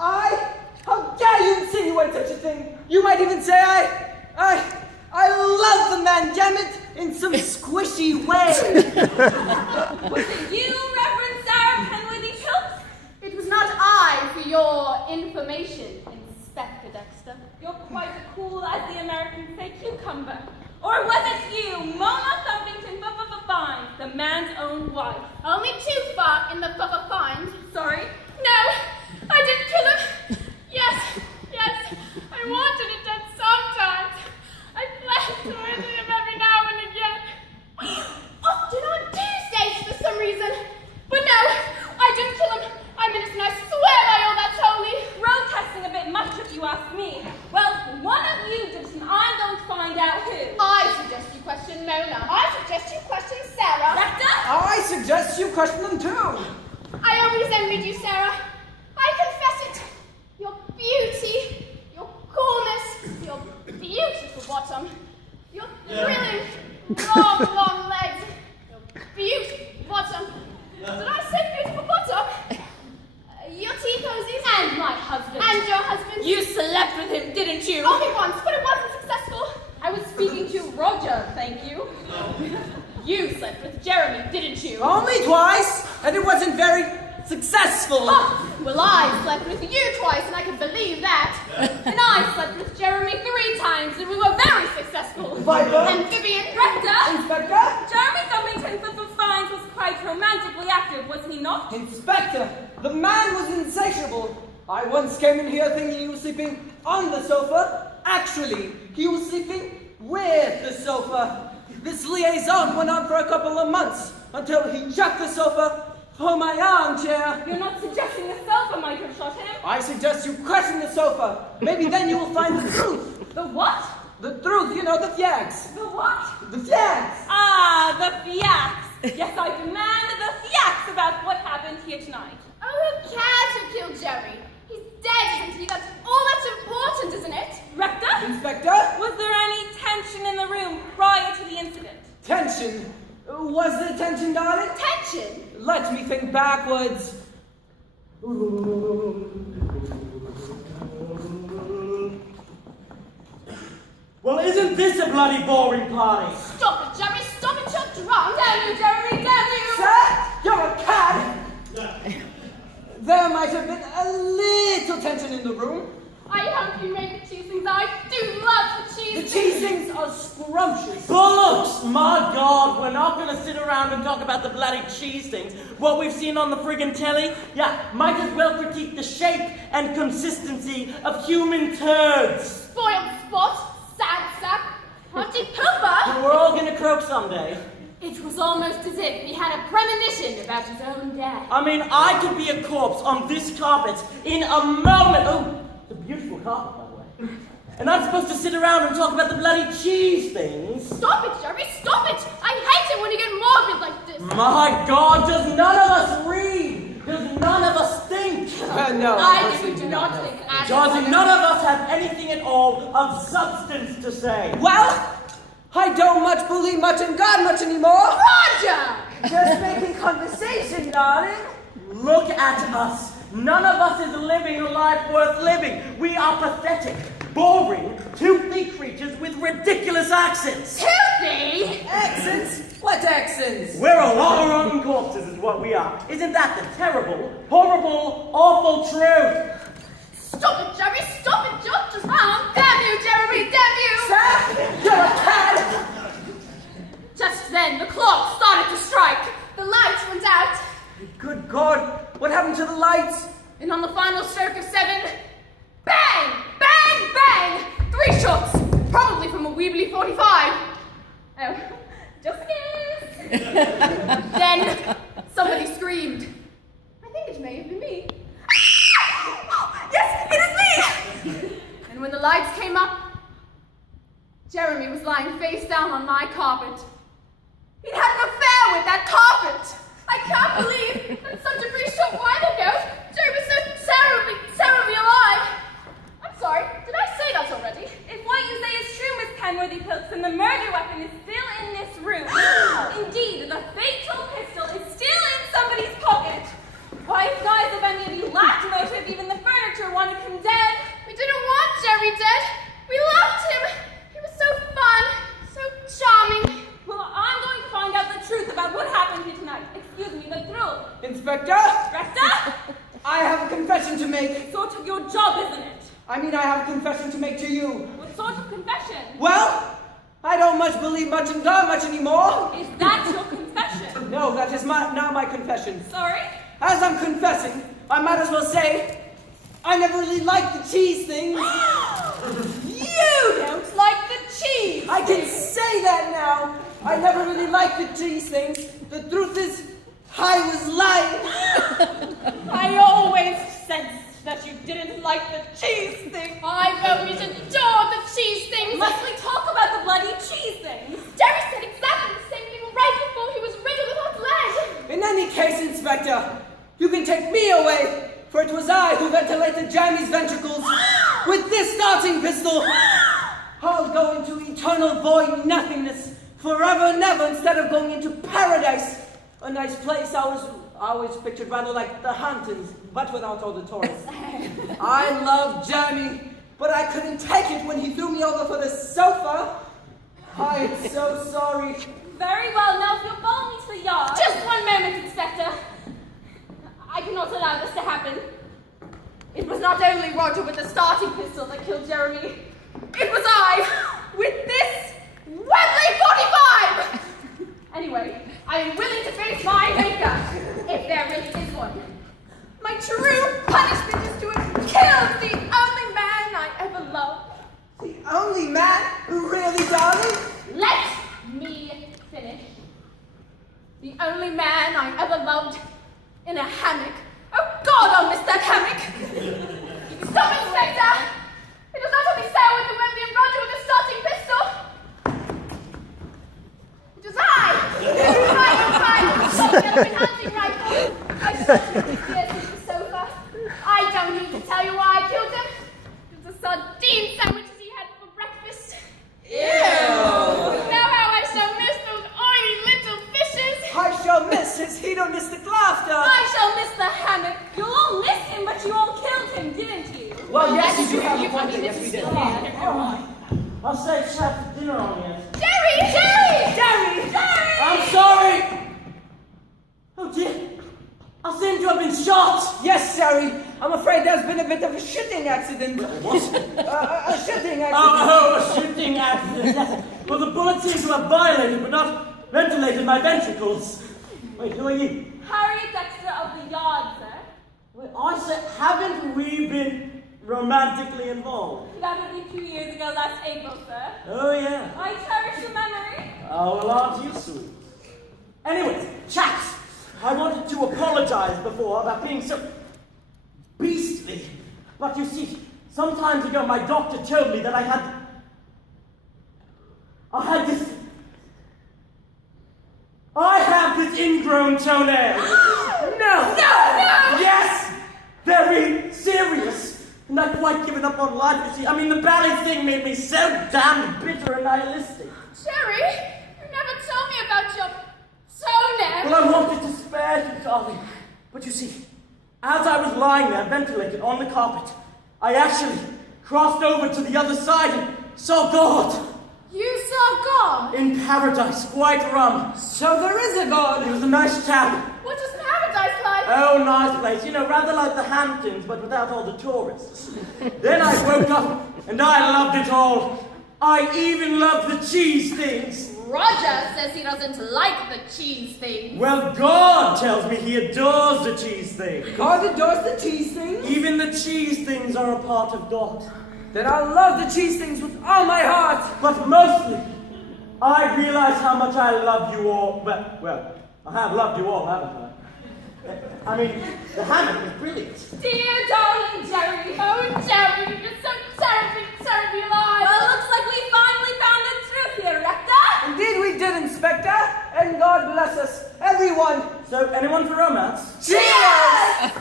How dare you insinuate such a thing? You might even say I love the man, damn it, in some squishy way. Was it you, Reverend Sarah Penworthy-Schultz? It was not I, for your information, Inspector Dexter. You're quite as cool as the Americans say cucumber. Or was it you, Mona Thumpington Fines, the man's own wife? Only too far in the fines. Sorry? No, I didn't kill him. Yes, I wanted it dead sometimes. I fled with him every now and again. Often on Tuesdays for some reason. But no, I didn't kill him. I'm innocent, I swear by all that's holy. Protesting a bit much if you ask me. Well, one of you did, and I'm going to find out who. I suggest you question Mona. I suggest you question Sarah. Rector? I suggest you question them too. I always envied you, Sarah. I confess it. Your beauty, your coolness, your beautiful bottom, your thrilling, long legs, your beautiful bottom. Did I say beautiful bottom? Your tea cozies. And my husband. And your husband. You slept with him, didn't you? Only once, but it wasn't successful. I was speaking to Roger, thank you. You slept with Jeremy, didn't you? Only twice, and it wasn't very successful. Well, I slept with you twice, and I can believe that. And I slept with Jeremy 3 times, and we were very successful. Viper. Amphibian. Rector? Inspector? Jeremy Thumpington Fines was quite romantically active, was he not? Inspector, the man was insatiable. I once came in here thinking he was sleeping on the sofa. Actually, he was sleeping with the sofa. This liaison went on for a couple of months until he chucked the sofa for my armchair. You're not suggesting the sofa might have shot him? I suggest you question the sofa. Maybe then you will find the truth. The what? The truth, you know, the fiacs. The what? The fiacs. Ah, the fiacs. Yes, I demand the fiacs about what happened here tonight. Oh, who cares who killed Jerry? He's dead, isn't he? That's all that's important, isn't it? Rector? Inspector? Was there any tension in the room prior to the incident? Tension. Was there tension, darling? Tension? Let me think backwards. Well, isn't this a bloody boring party? Stop it, Jerry! Stop it! You're drunk! Damn you, Jeremy! Damn you! Sir, you're a cad. There might have been a little tension in the room. I hope you made the cheesings. I do love the The cheese. cheesings are scrumptious. Bollocks! My God, we're not gonna sit around and talk about the bloody cheese things. What we've seen on the friggin' telly? Yeah, might as well critique the shape and consistency of human turds. Spoiled spot, sad sap, Auntie Pooper. We're all gonna croak someday. It was almost as if he had a premonition about his own death. I mean, I could be a corpse on this carpet in a moment. Oh, it's a beautiful carpet, by the way. And I'm supposed to sit around and talk about the bloody cheese things. Stop it, Jerry! Stop it! I hate it when you get morbid like this. My God, does none of us read? Does none of us think? No. I do not think at Does all. none of us have anything at all of substance to say? Well, I don't much believe much in God much anymore. Roger! Just making conversation, darling. Look at us. None of us is living a life worth living. We are pathetic, boring, toothy creatures with ridiculous accents. Toothy! Accents? What accents? We're a lot of rotten corpses is what we are. Isn't that the terrible, horrible, awful truth? Stop it, Jerry! Stop it! You're drunk! Damn you, Jeremy! Damn you! Sir, you're a cad. Just then, the clock started to strike. The lights went out. Good God, what happened to the lights? And on the final stroke of 7, bang! Bang! Bang! 3 shots! Probably from a Weebly 45. Oh, just a guess. Then, somebody screamed. I think it may have been me. Yes, it is me! And when the lights came up, Jeremy was lying face down on my carpet. He'd had an affair with that carpet! I can't believe that such a brief short while ago, Jeremy was so terribly alive! I'm sorry, did I say that already? If what you say is true, Miss Penworthy-Schultz, then the murder weapon is still in this room. Indeed, the fatal pistol is still in somebody's pocket. Why, if guys of any of you lacked motive, even the furniture wanted him dead. We didn't want Jerry dead. We loved him. He was so fun, so charming. Well, I'm going to find out the truth about what happened here tonight. Excuse me, the truth. Inspector, Rector? I have a confession to make. It's sort of your job, isn't it? I mean, I have a confession to make to you. What sort of confession? Well, I don't believe much in God much anymore. Is that your confession? No, that is now my confession. Sorry? As I'm confessing, I might as well say, I never really liked the cheese things. You don't like the cheese! I can say that now. I never really liked the cheese things. The truth is, I was lying. I always sensed that you didn't like the cheese thing. I've always adored the cheese things. Must we talk about the bloody cheese things? Jerry said exactly the same thing right before he was riddled with hot lead. In any case, Inspector, you can take me away, for it was I who ventilated Jamie's ventricles with this starting pistol. I'll go into eternal void nothingness forever and ever instead of going into paradise. A nice place I always pictured rather like the Hamptons, but without all the tourists. I love Jamie, but I couldn't take it when he threw me over for the sofa. I'm so sorry. Very well, now if you'll follow me to the yard. Just one moment, Inspector. I cannot allow this to happen. It was not only Roger with the starting pistol that killed Jeremy. It was I, with this Webley 45! Anyway, I am willing to face my maker, if there really is one. My true punishment is to have killed the only man I ever loved. The only man who really, darling? Let me finish. The only man I ever loved in a hammock. Oh God, I'll miss that hammock! Stop, Inspector! It was not only Sarah with the Wembley and Roger with the starting pistol. It was I! Shot the elephant hunting rifle. I shot him with the ears into the sofa. I don't need to tell you why I killed him. It was the sardine sandwiches he had for breakfast. Ew! Now how I shall miss those oily little fishes. I shall miss his hedonistic laughter. I shall miss the hammock. You all missed him, but you all killed him, didn't you? Well, yes, That's you do true. have You a point. probably Yes, we did. I'll say chap dinner on you. Jerry! Jerry! Jerry! I'm sorry! Oh dear. I seem to have been shot! Yes, Jerry. I'm afraid there's been a bit of a shitting accident. What? A shitting accident. Oh, a shooting accident. Yes. Well, the bullet seems to have violated but not ventilated my ventricles. Wait, who are you? Harriet Dexter of the yard, sir. Wait, I said, haven't we been romantically involved? That would be 2 years ago last April, sir. Oh, yeah. I cherish your memory. Oh, well, aren't you sweet? Anyways, chaps, I wanted to apologize before about being so beastly. But you see, some time ago my doctor told me that I had this ingrown toenail. No! Yes! Very serious. And I've quite given up on life, you see. I mean, the ballet thing made me so damned bitter and nihilistic. Jerry, you never told me about your toenail. Well, I wanted to spare you, darling. But you see, as I was lying there, ventilated on the carpet, I actually crossed over to the other side and saw God. You saw God? In paradise, quite rum. So there is a God. He was a nice chap. What was paradise like? Oh, nice place. You know, rather like the Hamptons, but without all the tourists. Then I woke up, and I loved it all. I even loved the cheese things. Roger says he doesn't like the cheese thing. Well, God tells me he adores the cheese thing. God adores the cheese things? Even the cheese things are a part of God. Then I love the cheese things with all my heart. But mostly, I realize how much I love you all. Well, I have loved you all, haven't I? I mean, the hammock is brilliant. Dear darling Jerry. Oh, Jerry, you're so terribly, terribly alive. Well, it looks like we finally found the truth here, Rector. Indeed we did, Inspector. And God bless us, everyone. So, anyone for romance? Cheers!